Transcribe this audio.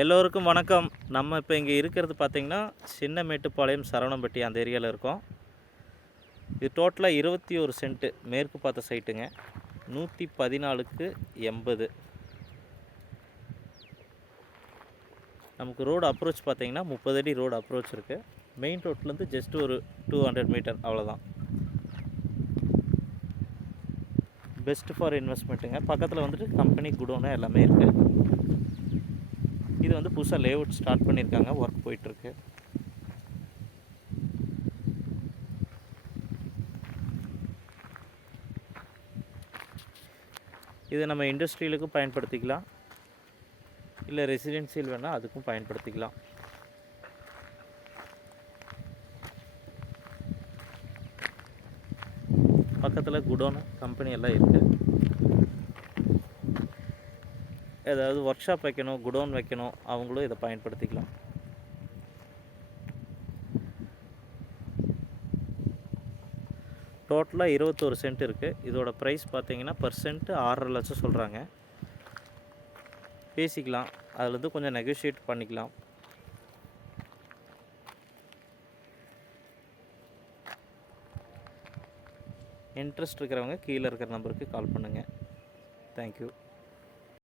எல்லோருக்கும் வணக்கம். நம்ம இப்போ இங்கே இருக்கிறது பார்த்திங்கன்னா சின்னமேட்டுப்பாளையம் சரவணம்பட்டி அந்த ஏரியாவில் இருக்கோம். இது டோட்டலாக 21 சென்ட்டு மேற்கு பார்த்த சைட்டுங்க. 114க்கு 80. நமக்கு ரோடு அப்ரோச் பார்த்திங்கன்னா 30 அடி ரோடு அப்ரோச் இருக்குது. மெயின் ரோட்லேருந்து ஜஸ்ட் ஒரு 200 மீட்டர் அவ்வளோதான். பெஸ்ட் ஃபார் இன்வெஸ்ட்மெண்ட்டுங்க. பக்கத்தில் வந்துட்டு கம்பெனி குடோனு எல்லாமே இருக்குது. இது வந்து புதுசாக லேஅவுட் ஸ்டார்ட் பண்ணியிருக்காங்க, ஒர்க் போயிட்டுருக்கு. இதை நம்ம இண்டஸ்ட்ரியலுக்கும் பயன்படுத்திக்கலாம், இல்லை ரெசிடென்சியல் வேணால் அதுக்கும் பயன்படுத்திக்கலாம். பக்கத்தில் குடோனு கம்பெனி எல்லாம் இருக்குது. ஏதாவது ஒர்க் ஷாப் வைக்கணும், குடோன் வைக்கணும், அவங்களும் இதை பயன்படுத்திக்கலாம். டோட்டலாக 21 சென்ட் இருக்குது. இதோட ப்ரைஸ் பார்த்தீங்கன்னா பர் சென்ட் 6.5 லட்சம் சொல்கிறாங்க. பேசிக்கலாம், அதுலேருந்து கொஞ்சம் நெகோஷியேட் பண்ணிக்கலாம். இன்ட்ரெஸ்ட் இருக்கிறவங்க கீழே இருக்கிற நம்பருக்கு கால் பண்ணுங்கள். தேங்க்யூ.